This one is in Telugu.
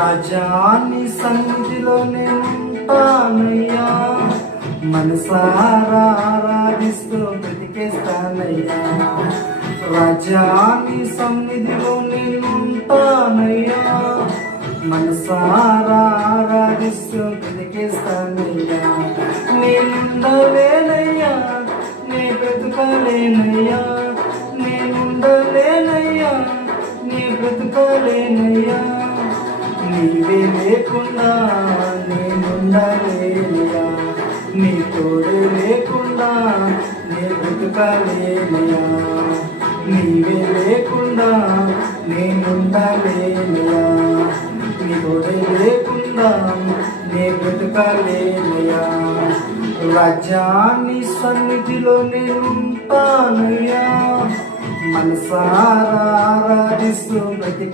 రాజాని సన్నిధిలో నేనుంటానయ్యా, మనసారా ఆరాధిస్తూ బ్రతికేస్తానయ్యా. రాజాని సన్నిధిలో నేనుంటానయ్యా, మనసారా ఆరాధిస్తూ బ్రతికేస్తానయ్యా. నేనుండలేనయ్యా, నే బ్రతుకలేనయ్యా, నేనుండలేనయ్యా, నే బ్రతుకలేనయ్యా. నీవే లేకుండా నేనుండలేనయ్యా, నీ తోడు లేకుండా నే బ్రతుకలేనయ్యా. నీవే లేకుండా నేనుండలేనయ్యా, నీ తోడు లేకుండా నే బ్రతుకలేనయ్యా. రాజాని సన్నిధిలో నేనుంటానయ్యా, మనసారా ఆరాధిస్తూ బ్రతికే